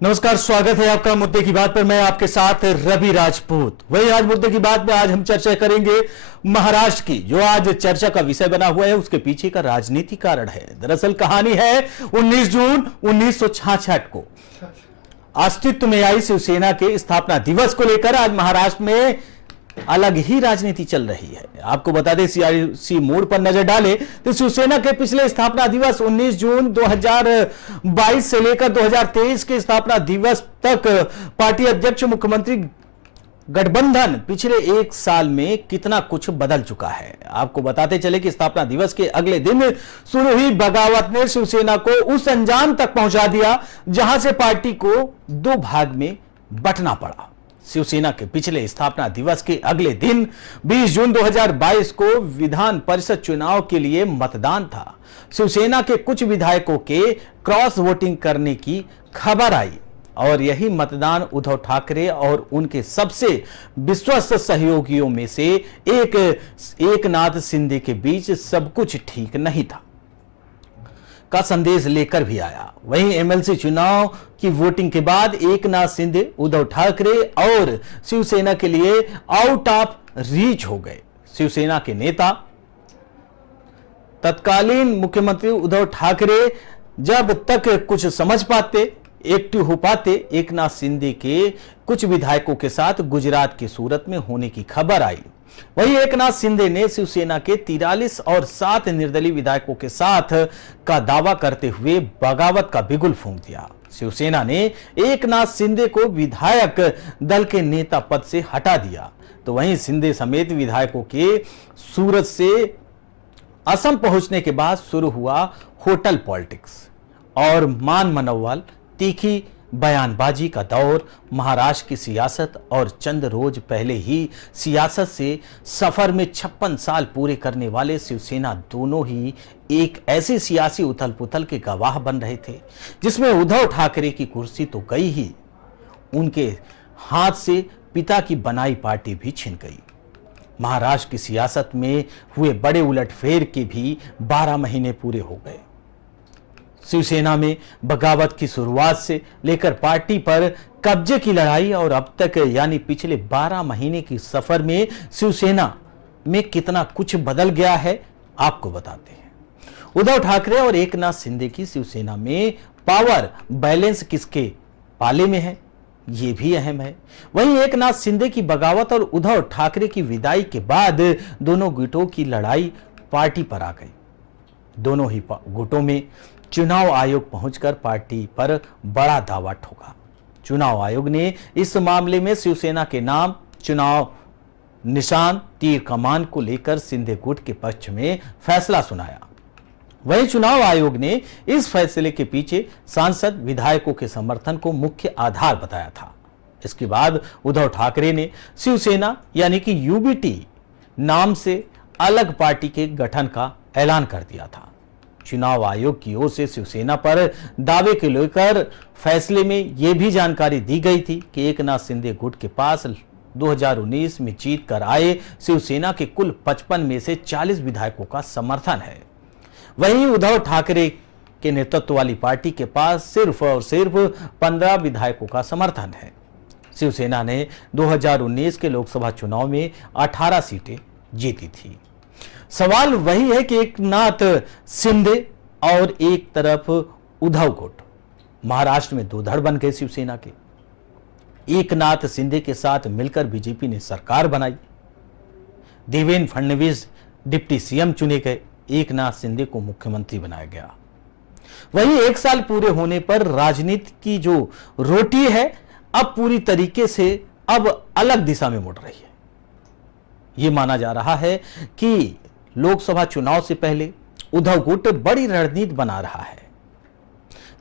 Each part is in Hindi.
नमस्कार, स्वागत है आपका मुद्दे की बात पर। मैं आपके साथ रवि राजपूत। वही आज मुद्दे की बात में आज हम चर्चा करेंगे महाराष्ट्र की, जो आज चर्चा का विषय बना हुआ है। उसके पीछे का राजनीतिक कारण है। दरअसल कहानी है 19 जून 1966 को अस्तित्व में आई शिवसेना के स्थापना दिवस को लेकर आज महाराष्ट्र में अलग ही राजनीति चल रही है। आपको बता दें, सियासी मोड़ पर नजर डालें तो शिवसेना के पिछले स्थापना दिवस 19 जून 2022 से लेकर 2023 के स्थापना दिवस तक पार्टी अध्यक्ष मुख्यमंत्री गठबंधन पिछले एक साल में कितना कुछ बदल चुका है। आपको बताते चले कि स्थापना दिवस के अगले दिन शुरू हुई बगावत ने शिवसेना को उस अंजाम तक पहुंचा दिया जहां से पार्टी को दो भाग में बंटना पड़ा। शिवसेना के पिछले स्थापना दिवस के अगले दिन 20 जून 2022 को विधान परिषद चुनाव के लिए मतदान था। शिवसेना के कुछ विधायकों के क्रॉस वोटिंग करने की खबर आई और यही मतदान उद्धव ठाकरे और उनके सबसे विश्वस्त सहयोगियों में से एकनाथ शिंदे के बीच सब कुछ ठीक नहीं था का संदेश लेकर भी आया। वहीं एमएलसी चुनाव की वोटिंग के बाद एकनाथ शिंदे उद्धव ठाकरे और शिवसेना के लिए आउट ऑफ रीच हो गए। शिवसेना के नेता तत्कालीन मुख्यमंत्री उद्धव ठाकरे जब तक कुछ समझ पाते, एक्टिव हो पाते, एकनाथ शिंदे के कुछ विधायकों के साथ गुजरात की सूरत में होने की खबर आई। वहीं एकनाथ शिंदे ने शिवसेना के 43 और 7 निर्दलीय विधायकों के साथ का दावा करते हुए बगावत का बिगुल फूंक दिया। शिवसेना ने एकनाथ शिंदे को विधायक दल के नेता पद से हटा दिया, तो वहीं शिंदे समेत विधायकों के सूरत से असम पहुंचने के बाद शुरू हुआ होटल पॉलिटिक्स और मान मनोवाल तीखी बयानबाजी का दौर। महाराष्ट्र की सियासत और चंद रोज पहले ही सियासत से सफर में 56 साल पूरे करने वाले शिवसेना दोनों ही एक ऐसी सियासी उथल पुथल के गवाह बन रहे थे जिसमें उद्धव ठाकरे की कुर्सी तो गई ही, उनके हाथ से पिता की बनाई पार्टी भी छिन गई। महाराष्ट्र की सियासत में हुए बड़े उलटफेर के भी 12 महीने पूरे हो गए। शिवसेना में बगावत की शुरुआत से लेकर पार्टी पर कब्जे की लड़ाई और अब तक यानी पिछले 12 महीने की सफर में शिवसेना में कितना कुछ बदल गया है, आपको बताते हैं। उद्धव ठाकरे और एकनाथ शिंदे की शिवसेना में पावर बैलेंस किसके पाले में है, यह भी अहम है। वहीं एकनाथ शिंदे की बगावत और उद्धव ठाकरे की विदाई के बाद दोनों गुटों की लड़ाई पार्टी पर आ गई। दोनों ही गुटों में चुनाव आयोग पहुंचकर पार्टी पर बड़ा दावा ठोका। चुनाव आयोग ने इस मामले में शिवसेना के नाम, चुनाव निशान, तीर कमान को लेकर शिंदे गुट के पक्ष में फैसला सुनाया। वहीं चुनाव आयोग ने इस फैसले के पीछे सांसद विधायकों के समर्थन को मुख्य आधार बताया था। इसके बाद उद्धव ठाकरे ने शिवसेना यानी कि यूबीटी नाम से अलग पार्टी के गठन का ऐलान कर दिया था। चुनाव आयोग की ओर से शिवसेना पर दावे के लेकर फैसले में यह भी जानकारी दी गई थी कि एकनाथ शिंदे गुट के पास 2019 में जीत कर आए शिवसेना के कुल 55 में से 40 विधायकों का समर्थन है। वहीं उद्धव ठाकरे के नेतृत्व वाली पार्टी के पास सिर्फ और सिर्फ 15 विधायकों का समर्थन है। शिवसेना ने 2019 के लोकसभा चुनाव में 18 सीटें जीती थी। सवाल वही है कि एकनाथ शिंदे और एक तरफ उद्धव गुट महाराष्ट्र में दो धड़ बन गए शिवसेना के। एकनाथ शिंदे के साथ मिलकर बीजेपी ने सरकार बनाई। देवेंद्र फडणवीस डिप्टी सीएम चुने गए, एकनाथ शिंदे को मुख्यमंत्री बनाया गया। वहीं एक साल पूरे होने पर राजनीति की जो रोटी है अब पूरी तरीके से अब अलग दिशा में मुड़ रही है। यह माना जा रहा है कि लोकसभा चुनाव से पहले उद्धव गुट बड़ी रणनीति बना रहा है।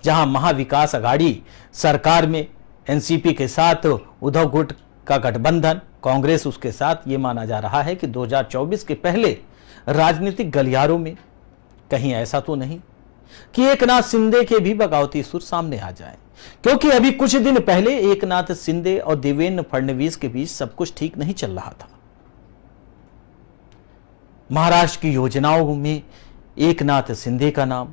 जहां महाविकास अघाड़ी सरकार में एनसीपी के साथ उद्धव गुट का गठबंधन, कांग्रेस उसके साथ, यह माना जा रहा है कि 2024 के पहले राजनीतिक गलियारों में कहीं ऐसा तो नहीं कि एकनाथ शिंदे के भी बगावती सुर सामने आ जाए, क्योंकि अभी कुछ दिन पहले एकनाथ शिंदे और देवेंद्र फडणवीस के बीच सब कुछ ठीक नहीं चल रहा था। महाराष्ट्र की योजनाओं में एकनाथ शिंदे का नाम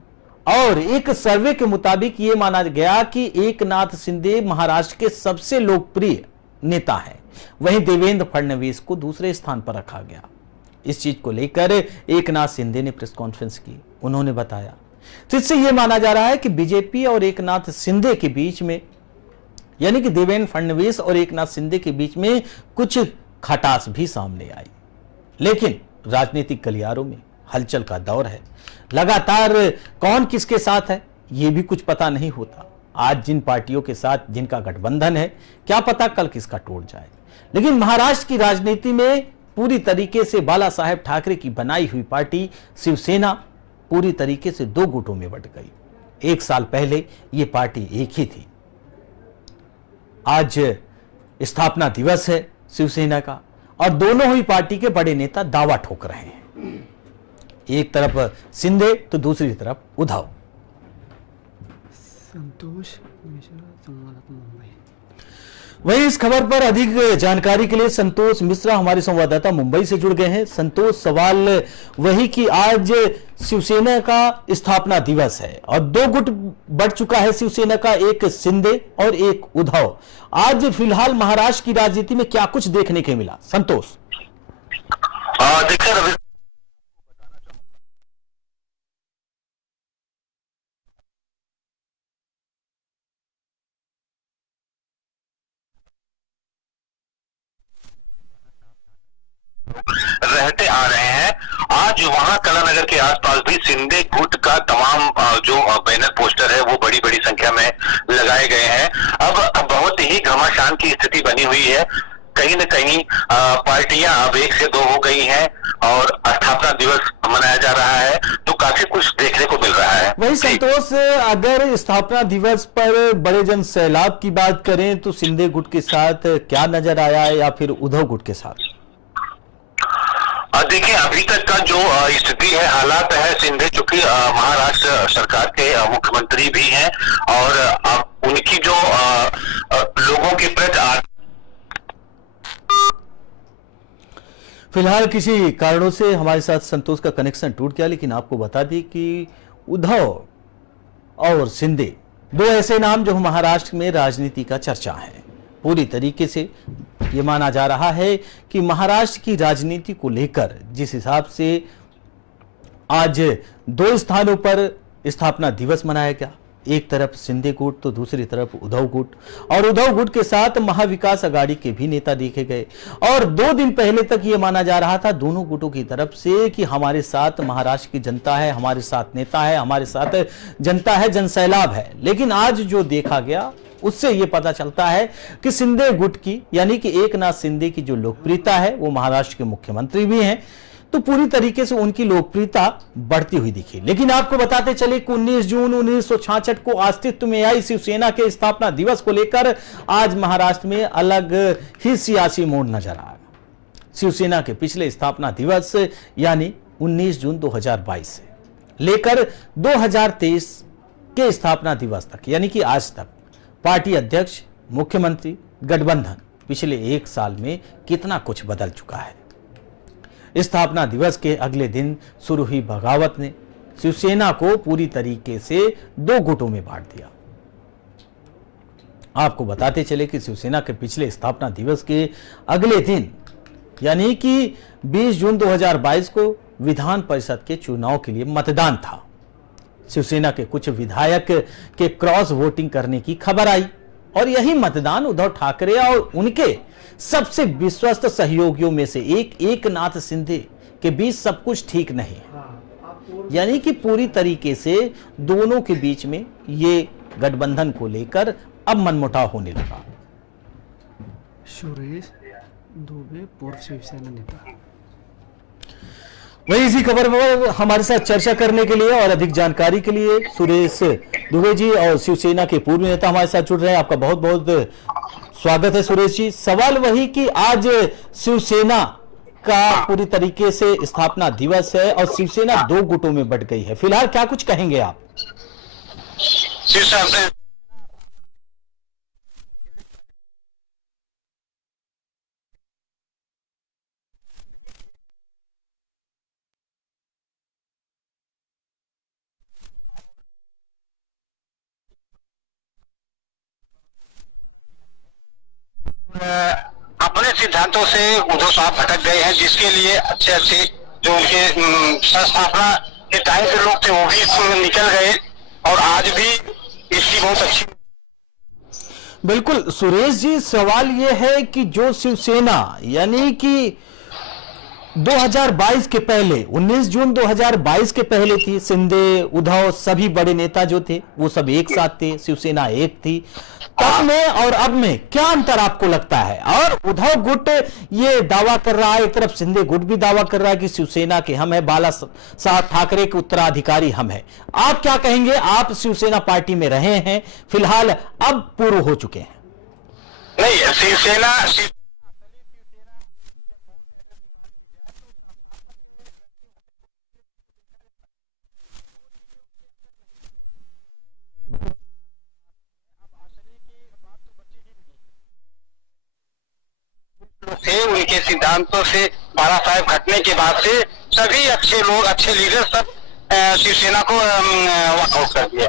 और एक सर्वे के मुताबिक यह माना गया कि एकनाथ शिंदे महाराष्ट्र के सबसे लोकप्रिय नेता हैं। वहीं देवेंद्र फडणवीस को दूसरे स्थान पर रखा गया। इस चीज को लेकर एकनाथ शिंदे ने प्रेस कॉन्फ्रेंस की। उन्होंने बताया, तो इससे यह माना जा रहा है कि बीजेपी और एकनाथ शिंदे के बीच में, यानी कि देवेंद्र फडणवीस और एकनाथ शिंदे के बीच में कुछ खटास भी सामने आई। लेकिन राजनीतिक गलियारों में हलचल का दौर है। लगातार कौन किसके साथ है यह भी कुछ पता नहीं होता। आज जिन पार्टियों के साथ जिनका गठबंधन है, क्या पता कल किसका टूट जाए। लेकिन महाराष्ट्र की राजनीति में पूरी तरीके से बाला साहेब ठाकरे की बनाई हुई पार्टी शिवसेना पूरी तरीके से दो गुटों में बंट गई। एक साल पहले यह पार्टी एक ही थी। आज स्थापना दिवस है शिवसेना का और दोनों ही पार्टी के बड़े नेता दावा ठोक रहे हैं। एक तरफ शिंदे तो दूसरी तरफ उद्धव। संतोष मिश्रा, संवाददाता मुंबई। वहीं इस खबर पर अधिक जानकारी के लिए संतोष मिश्रा हमारे संवाददाता मुंबई से जुड़ गए हैं। संतोष, सवाल वही कि आज शिवसेना का स्थापना दिवस है और दो गुट बढ़ चुका है शिवसेना का, एक शिंदे और एक उद्धव। आज फिलहाल महाराष्ट्र की राजनीति में क्या कुछ देखने को मिला संतोष? देखिए, रहते आ रहे हैं। आज वहां कलानगर के आसपास भी शिंदे गुट का तमाम जो बैनर पोस्टर है वो बड़ी बड़ी संख्या में लगाए गए हैं। अब बहुत ही घमासान की स्थिति बनी हुई है। कहीं न कहीं पार्टियां अब एक से दो हो गई हैं और स्थापना दिवस मनाया जा रहा है, तो काफी कुछ देखने को मिल रहा है। वही संतोष, अगर स्थापना दिवस पर बड़े जन सैलाब की बात करें तो शिंदे गुट के साथ क्या नजर आया है या फिर उद्धव गुट के साथ? देखिए, अभी तक का जो स्थिति है, हालात है, शिंदे चूंकि महाराष्ट्र सरकार के मुख्यमंत्री भी हैं और उनकी जो लोगों के प्रति फिलहाल किसी कारणों से हमारे साथ संतोष का कनेक्शन टूट गया, लेकिन आपको बता दें कि उद्धव और शिंदे दो ऐसे नाम जो महाराष्ट्र में राजनीति का चर्चा है। पूरी तरीके से ये माना जा रहा है कि महाराष्ट्र की राजनीति को लेकर जिस हिसाब से आज दो स्थानों पर स्थापना दिवस मनाया गया, एक तरफ शिंदे गुट तो दूसरी तरफ उद्धव गुट, और उद्धव गुट के साथ महाविकास अघाड़ी के भी नेता देखे गए। और 2 दिन पहले तक यह माना जा रहा था दोनों गुटों की तरफ से कि हमारे साथ महाराष्ट्र की जनता है, हमारे साथ नेता है, हमारे साथ जनता है, जनसैलाब है। लेकिन आज जो देखा गया उससे यह पता चलता है कि शिंदे गुट की, यानी कि एकनाथ शिंदे की जो लोकप्रियता है, वो महाराष्ट्र के मुख्यमंत्री भी हैं, तो पूरी तरीके से उनकी लोकप्रियता बढ़ती हुई दिखी। लेकिन आपको बताते चले कि 19 जून 1966 को अस्तित्व में आई शिवसेना के स्थापना दिवस को लेकर आज महाराष्ट्र में अलग ही सियासी मोड़ नजर आया। शिवसेना के पिछले स्थापना दिवस यानी 19 जून 2022 से लेकर 2023 के स्थापना दिवस तक, यानी कि आज तक, पार्टी अध्यक्ष, मुख्यमंत्री, गठबंधन पिछले 1 साल में कितना कुछ बदल चुका है। स्थापना दिवस के अगले दिन शुरू हुई बगावत ने शिवसेना को पूरी तरीके से 2 गुटों में बांट दिया। आपको बताते चले कि शिवसेना के पिछले स्थापना दिवस के अगले दिन यानी कि 20 जून 2022 को विधान परिषद के चुनाव के लिए मतदान था। शिवसेना के कुछ विधायक के क्रॉस वोटिंग करने की खबर आई और यही मतदान उद्धव ठाकरे और उनके सबसे विश्वस्त सहयोगियों में से एकनाथ शिंदे के बीच सब कुछ ठीक नहीं, यानी कि पूरी तरीके से दोनों के बीच में ये गठबंधन को लेकर अब मनमुटाव होने लगा। सुरेश दुबे, पूर्व शिवसेना नेता। वही इसी खबर पर हमारे साथ चर्चा करने के लिए और अधिक जानकारी के लिए सुरेश दुबे जी और शिवसेना के पूर्व नेता हमारे साथ जुड़ रहे हैं। आपका बहुत बहुत स्वागत है सुरेश जी। सवाल वही कि आज शिवसेना का पूरी तरीके से स्थापना दिवस है और शिवसेना 2 गुटों में बंट गई है। फिलहाल क्या कुछ कहेंगे आप? अपने सिद्धांतों से उद्धव साहब भटक गए हैं, जिसके लिए अच्छे अच्छे जो उनके संस्थापना के टाइम के लोग थे वो भी निकल गए, और आज भी इसकी बहुत अच्छी। बिल्कुल सुरेश जी, सवाल यह है कि जो शिवसेना यानी कि 2022 के पहले 19 जून 2022 के पहले थी, शिंदे उद्धव सभी बड़े नेता जो थे वो सब एक साथ थे, शिवसेना एक थी, तब में और अब में क्या अंतर आपको लगता है? और उद्धव गुट ये दावा कर रहा है, एक तरफ शिंदे गुट भी दावा कर रहा है कि शिवसेना के हम है, बाला साहब ठाकरे के उत्तराधिकारी हम है। आप क्या कहेंगे? आप शिवसेना पार्टी में रहे हैं, फिलहाल अब पूर्व हो चुके हैं। नहीं, शिवसेना थे, उनके सिद्धांतों से बाला साहेब हटने के बाद से सभी अच्छे लोग, अच्छे लीडर सब शिवसेना को वॉकआउट कर दिया।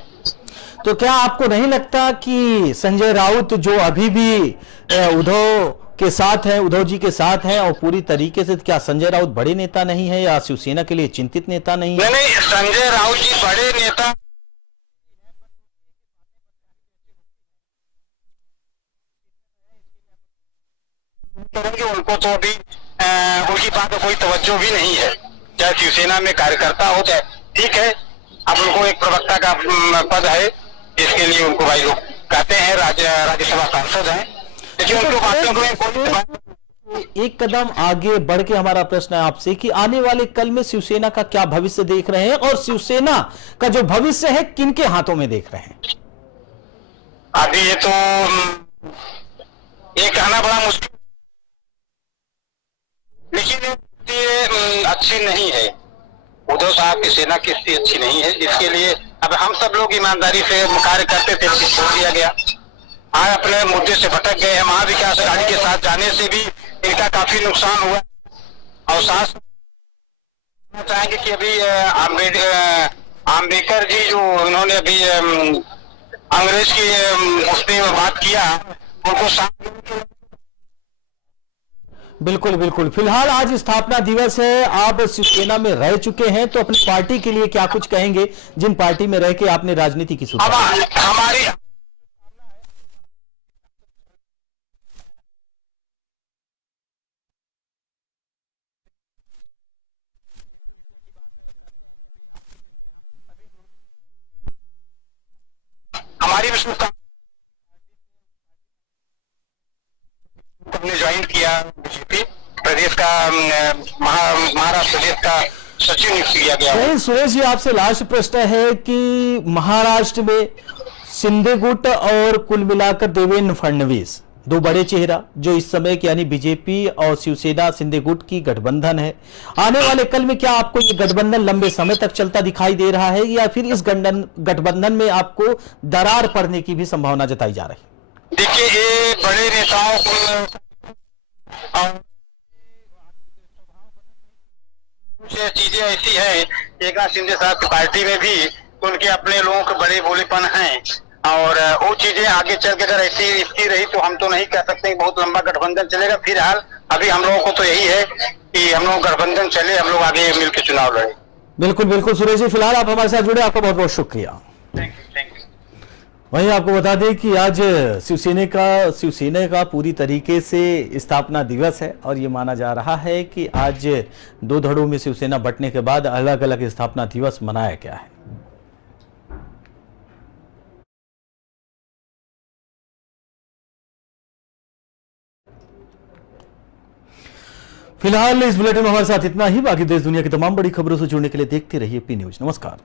तो क्या आपको नहीं लगता कि संजय राउत जो अभी भी उद्धव के साथ है, उद्धव जी के साथ है, और पूरी तरीके से, क्या संजय राउत बड़े नेता नहीं है या शिवसेना के लिए चिंतित नेता नहीं है? नहीं, संजय राउत जी बड़े नेता करेंगे, उनको तो अभी उनकी बात में कोई तवज्जो भी नहीं है, चाहे शिवसेना में कार्यकर्ता हो चाहे, ठीक है, अब उनको एक प्रवक्ता का पद है, इसके लिए उनको भाई लोग कहते हैं राज्यसभा सांसद हैं, लेकिन उनको बातों को एक कदम आगे बढ़ के हमारा प्रश्न है आपसे कि आने वाले कल में शिवसेना का क्या भविष्य देख रहे हैं, और शिवसेना का जो भविष्य है किनके हाथों में देख रहे हैं? अभी ये तो ये कहना बड़ा मुश्किल, लेकिन ये अच्छी नहीं है, उद्धव साहब की सेना की स्थिति अच्छी नहीं है, जिसके लिए अब हम सब लोग ईमानदारी से कार्य करते थे, लेकिन छोड़ दिया गया। आज अपने मुद्दे से भटक गए हैं। महाविकास अघाड़ी के साथ जाने से भी इनका काफी नुकसान हुआ, और साथ चाहेंगे कि अभी आम्बेडकर जी जो उन्होंने अभी अंग्रेज की उस पर बात किया, उनको बिल्कुल बिल्कुल। फिलहाल आज स्थापना दिवस है, आप शिवसेना में रह चुके हैं, तो अपनी पार्टी के लिए क्या कुछ कहेंगे, जिन पार्टी में रह के आपने राजनीति की शुरुआत? हमारी भी शुभकामनाएं, हमने ज्वाइन किया बीजेपी प्रदेश का, महाराष्ट्र प्रदेश का सचिव नियुक्त किया गया। सुरेश जी, आपसे लास्ट प्रश्न है कि महाराष्ट्र में शिंदे गुट और कुल मिलाकर देवेंद्र फडणवीस दो बड़े चेहरा जो इस समय यानी बीजेपी और शिवसेना शिंदे गुट की गठबंधन है, आने वाले कल में क्या आपको ये गठबंधन लंबे समय तक चलता दिखाई दे रहा है, या फिर इस गठबंधन में आपको दरार पड़ने की भी संभावना जताई जा रही है? देखिए, ये बड़े नेताओं को कुछ चीजें ऐसी हैं, एक नाथ शिंदे साहब की पार्टी में भी उनके अपने लोगों के बड़े बोलेपन हैं, और वो चीजें आगे चल के अगर ऐसी स्थिति रही तो हम तो नहीं कह सकते बहुत लंबा गठबंधन चलेगा। फिलहाल अभी हम लोगों को तो यही है कि हम लोग गठबंधन चले, हम लोग आगे मिलकर चुनाव लड़े। बिल्कुल बिल्कुल सुरेश जी, फिलहाल आप हमारे साथ जुड़े, आपका बहुत बहुत शुक्रिया। Thank you. वहीं आपको बता दें कि आज शिवसेना का पूरी तरीके से स्थापना दिवस है, और ये माना जा रहा है कि आज दो धड़ों में शिवसेना बंटने के बाद अलग अलग स्थापना दिवस मनाया गया है। फिलहाल इस बुलेटिन में हमारे साथ इतना ही। बाकी देश दुनिया की तमाम बड़ी खबरों से जुड़ने के लिए देखते रहिए पी न्यूज। नमस्कार।